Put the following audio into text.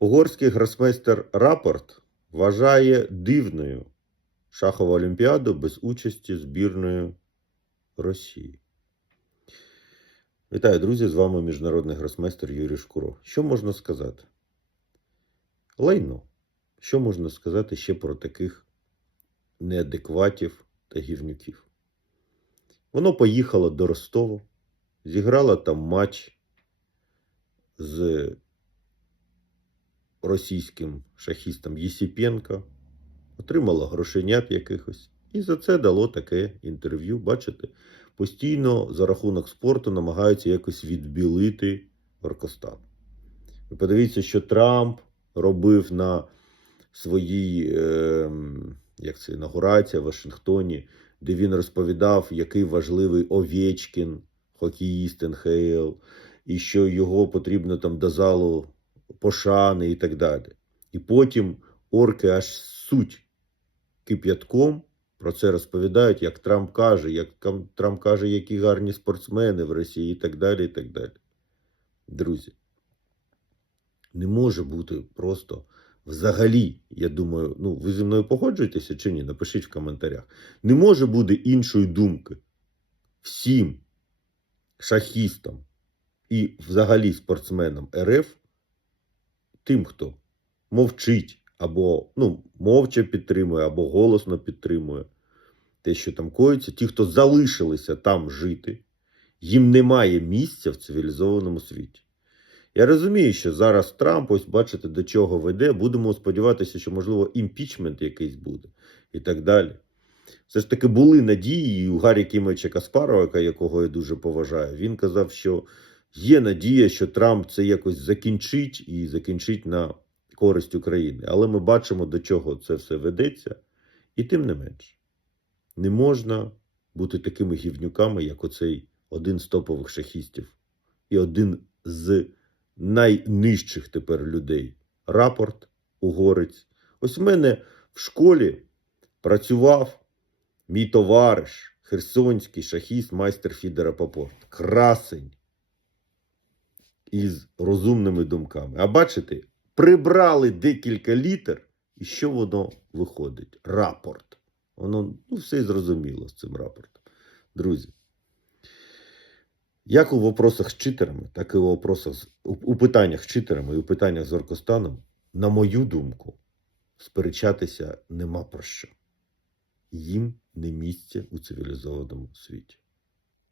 Угорський гросмейстер Рапорт вважає дивною шахову олімпіаду без участі збірної Росії. Вітаю, друзі! З вами міжнародний гросмейстер Юрій Шкуров. Що можна сказати? Лайно. Що можна сказати ще про таких неадекватів та гівнюків? Воно поїхало до Ростова, зіграло там матч з російським шахістом Єсіпенко, отримало грошенят якихось, і за це дало таке інтерв'ю. Бачите, постійно за рахунок спорту намагаються якось відбілити Оркостан. Ви подивіться, що Трамп робив на своїй е, як це, інаугурації в Вашингтоні, де він розповідав, який важливий Овечкін, хокеїст НХЛ, і що його потрібно там до залу пошани і так далі. І потім орки аж суть кип'ятком про це розповідають, як Трамп каже, як Трамп каже, які гарні спортсмени в Росії і так далі. і так далі. Друзі, не може бути просто взагалі, я думаю, ну ви зі мною погоджуєтеся чи ні? Напишіть в коментарях. Не може бути іншої думки всім шахістам і взагалі спортсменам РФ, тим, хто мовчить або ну, мовча підтримує, або голосно підтримує те, що там коїться, ті, хто залишилися там жити, їм немає місця в цивілізованому світі. Я розумію, що зараз Трамп, ось бачите, до чого веде. Будемо сподіватися, що, можливо, імпічмент якийсь буде і так далі. Все ж таки були надії і у Гаррі Кімовича Каспарова, якого я дуже поважаю. Він казав, що є надія, що Трамп це якось закінчить і закінчить на користь України. Але ми бачимо, до чого це все ведеться. І тим не менш, не можна бути такими гівнюками, як оцей один з топових шахістів і один з найнижчих тепер людей. Рапорт, угорець. Ось в мене в школі працював мій товариш, херсонський шахіст, майстер Фідера Попорт. Красень із розумними думками. А бачите, прибрали декілька літер, і що воно виходить? Рапорт. Воно ну, все зрозуміло з цим рапортом. Друзі. Як у вопросах з читерами, так і у вопросах у, у питаннях з читерами і у питаннях з Оркостаном, на мою думку, сперечатися нема про що. Їм не місце у цивілізованому світі.